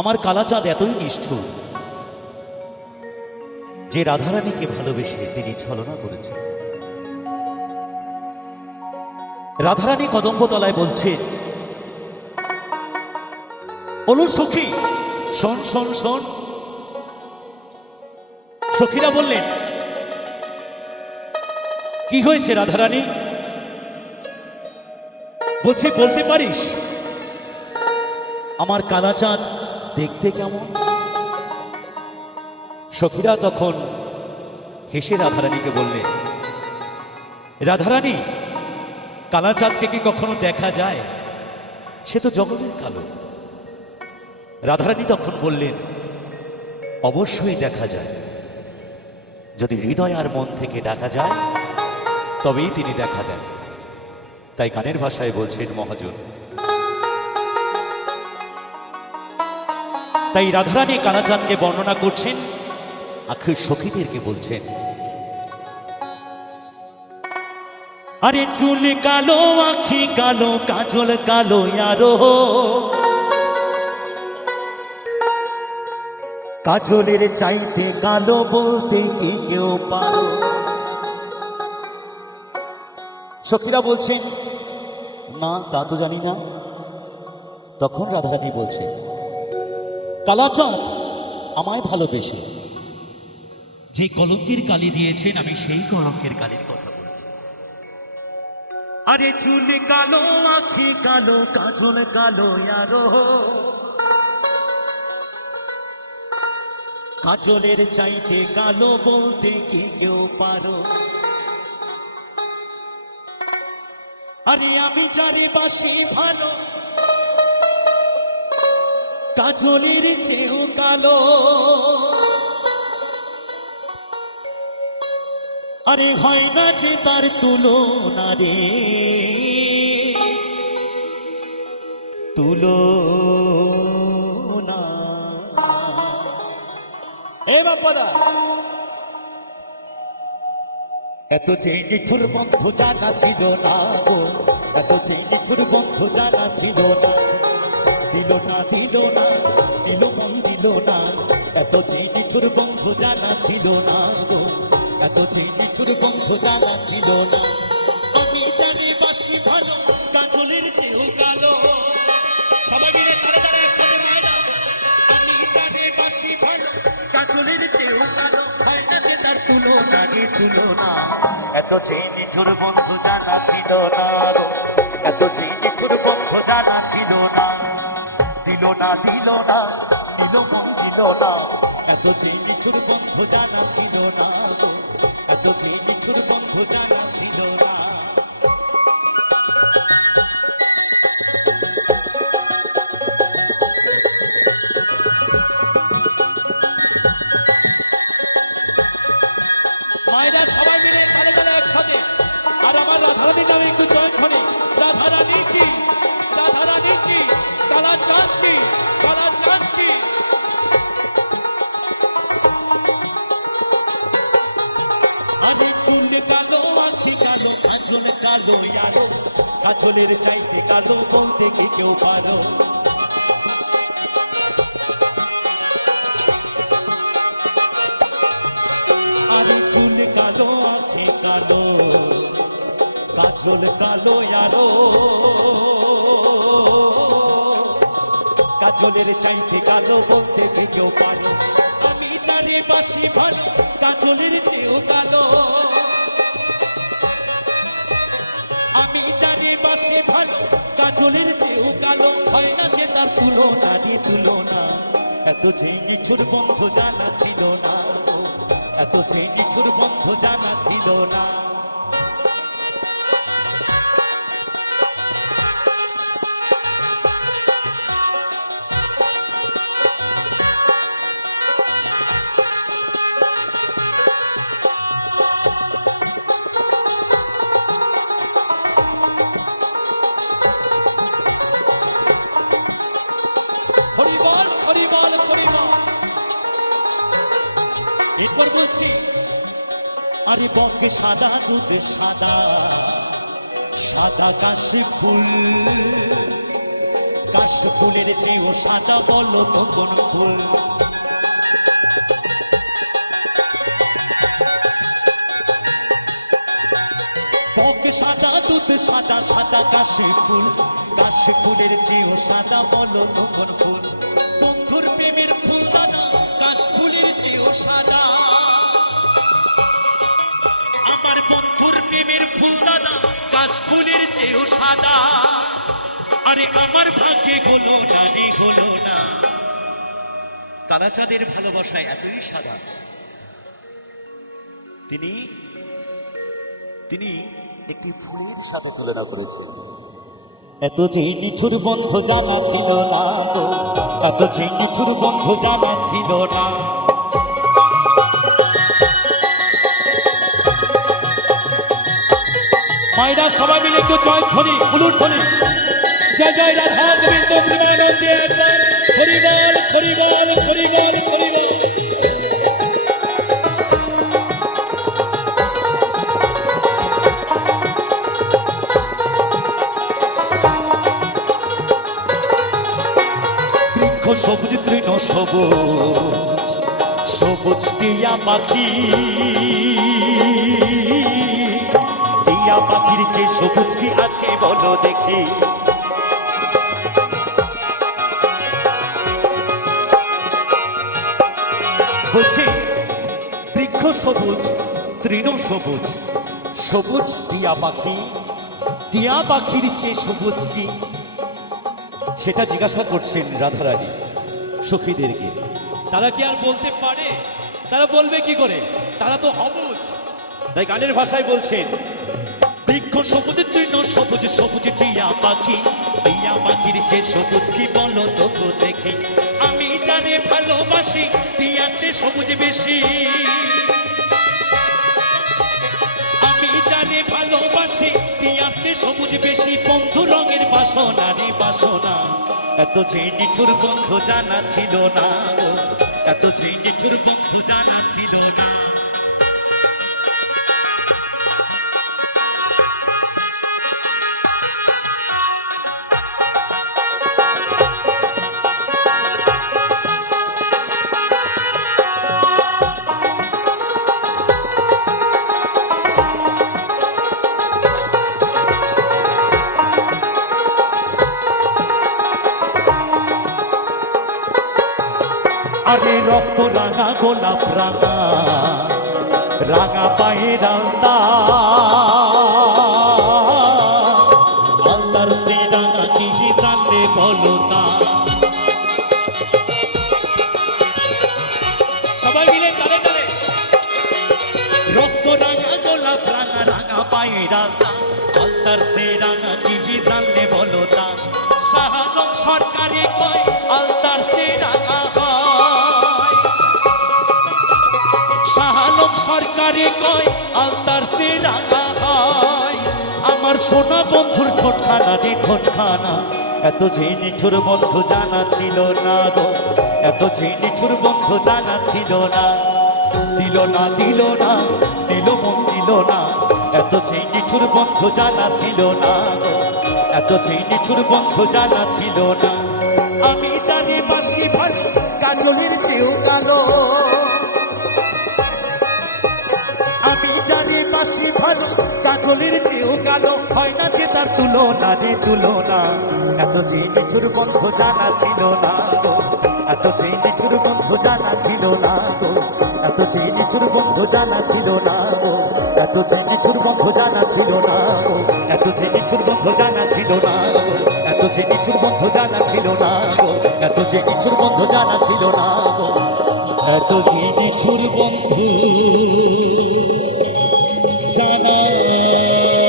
আমার কালাচাঁদ এতই নিষ্ঠুর যে রাধারানীকে ভালোবেসে তিনি ছলনা করেছেন। রাধারানী কদম্বতলায় বলছে বলুন সখী, শোন শোন শোন। সখীরা বললেন, কি হয়েছে রাধারানী? বলছে, বলতে পারিস? আমার কালাচাঁদ দেখতে কেমন? সখীরা তখন হেসে রাধারানীকে বললেন রাধারানী, কালাচাঁদকে কি কখনো দেখা যায়? সে তো জগতের কালো। রাধারানী তখন বললেন, অবশ্যই দেখা যায়। যদি হৃদয় আর মন থেকে ডাকা যায়, তবেই তিনি দেখা দেন। তাই গানের ভাষায় বলছেন মহাজন তাই রাধারানী কালাচাঁদকে বর্ণনা করছেন, আখের সখীদেরকে বলছেন, আরে চুল কালো, আখি কালো, কাজল কালো আরও কাজলের চাইতে কালো বলতে কি কেউ পারো? সখীরা বলছেন, না, তা তো জানি না। তখন রাধারানী বলছে কালাচাঁদ, আমায় ভালোবেসে। যে কলঙ্কের কালি দিয়েছেন, আমি সেই কলঙ্কের কালির কথা বলছি। আরে চুল কালো, আখি কালো, কাজল কালো আরও কাজলের চাইতে কালো বলতে কি কেউ পারো? আরে আমি যারে বাসি ভালো কাজলের চেয়েও কালো। আরে হয় না যে তার তুলনা রে। তুলনা। এ বাপ্পাদা, এত যে নিঠুর বন্ধু জানা ছিল না গো, এত যে নিঠুর বন্ধু জানা ছিল না। দিল না দিল না, দিল মন দিল না। এত যে নিঠুর বন্ধু জানা ছিল না গো, এত যে নিঠুর বন্ধু জানা ছিল না। আমি জানি বাসি ভালো কাজলের চেয়েও কালো। সবাই মিলে তারে তারে একসাথে মায়না। আমি জানি বাসি ভালো কাজলের চেয়েও কালো। হয় না যে তার তুলনা রে তুলনা, এত যে নিঠুর বন্ধু জানা ছিল না গো, এত যে নিঠুর বন্ধু জানা ছিল না। দিল না দিল না নিল মন দিল না এত যে নিঠুর বন্ধু জানা ছিল না এত যে নিঠুর বন্ধু জানা ছিল না। মায়েরা সবাই মিলে তালে তালে একসাথে। আর আমার রাধারানীর নামে একটু জয়েন কাজল কালো আলো, কাজলের চাইতে কালো বলতে কি কেউ পারো? আরে চুল কালো, আখি কালো, কাজল কালো আলো। কাজলের চাইতে কালো বলতে কি কেউ পারো? আমি জানি বাসি ভালো, কাজলের চেয়েও কালো। আমি জানি বাসি ভালো, কাজলের চেয়েও কালো, হয় না যে তার তুলনা রে তুলনা। এত যে নিঠুর বন্ধ জানা ছিল না এত যে নিঠুর বন্ধ জানা ছিল না। এরপর বলছি, আরে বকে সাদা, দুধ সাদা সাদা কাশি ফুল। কাশ ফুলের চেয়েও সাদা বলো তো কোন ফুল? সাদা, দুধ সাদা সাদা কাশে ফুল। কাশে ফুলের চেয়েও সাদা বলো তো কোন ফুল? বন্ধুর প্রেমের ফুল দানা কাশ ফুলের চেয়েও সাদা। আমার বন্ধুর প্রেমের ফুল দাদা কাশ ফুলের চেয়েও সাদা। আরে আমার ভাগ্যে হলো না রে হলো না। কালাচাঁদের ভালোবাসায় এতই সাদা। তিনি তিনি একটি ফুলের সাথে তুলনা করেছেন। এত যে নিঠুর বন্ধ জানা ছিল না গো। এত যে নিঠুর বন্ধ জানা ছিল না। মায়েরা সবাই মিলে একটু জয় ধ্বনি ফুলুর ধ্বনি। জয় জয় রাধা গোবিন্দ প্রেমানন্দে একবার। হরিবল হরিবল হরিবল হরিবল বৃক্ষ সবুজ তৃণ সবুজ। সবুজ টিয়া পাখি। টিয়া পাখির যে সবুজ কি আছে বলো দেখি। বলছি, বৃক্ষ সবুজ, তৃণ সবুজ। সবুজ টিয়া পাখি। টিয়া পাখির চেয়ে সবুজ কি? সেটা জিজ্ঞাসা করছেন রাধারানী সখীদেরকে। তারা কি আর বলতে পারে? তারা বলবে কি করে? তারা তো অবুজ তাই গানের ভাষায় বলছেন, বৃক্ষ সবুজ তৃণ সবুজ সবুজ টিয়া পাখি। টিয়া পাখির যে সবুজ কি বলো তবু দেখি? আমি জানে ভালোবাসি, টিয়ার চেয়ে সবুজ বেশি। আমি ভালোবাসি, টিয়ার চেয়ে সবুজ বেশি। বন্ধু রঙের বাসনা রে বাসনা। এত যে নিঠুর বন্ধু জানা ছিল না এত যে নিঠুর বন্ধু জানা ছিল না। আরে রক্ত রাঙা গোলাপ রাঙা রাঙা পায়ের আলতা। আল্লাহর সে রাঙা কি জানলে বলো তা। সবাই মিলে তালে তালে। রক্ত রাঙা গোলাপ রাঙা রাঙা পায়ের আলতা। আল্লাহর সে রাঙা কি জানলে বলো তা। কয় আলতার সরকারি কয় আলতার সে রাঙা হয়। আমার সোনা বন্ধুর ঠোঁটখানা রে ঠোঁটখানা। এত যে নিঠুর বন্ধু জানা ছিল না গো, এত যে নিঠুর বন্ধু জানা ছিল না। দিল না দিল না, দিল মন দিল না। এত যে নিঠুর বন্ধু জানা ছিল না গো, এত যে নিঠুর বন্ধু জানা ছিল না। আমি জানি বাসি ভালো কাজলের চেয়েও কালো। বাসি ভালো, কাজলের চেয়েও কালো। হয় না যে তার তুলনা রে তুলনা, এত যে নিঠুর বন্ধু জানা ছিল না গো। এত যে নিঠুর বন্ধু জানা ছিল না গো। এত যে নিঠুর বন্ধু জানা ছিল না গো। এত যে নিঠুর বন্ধু জানা ছিল না গো। এত যে নিঠুর বন্ধু জানা ছিল না গো। এত যে নিঠুর বন্ধু জানা ছিল না গো। এত যে নিঠুর বন্ধু জানা ছিল না গো। এত যে নিঠুর বন্ধু। জানা।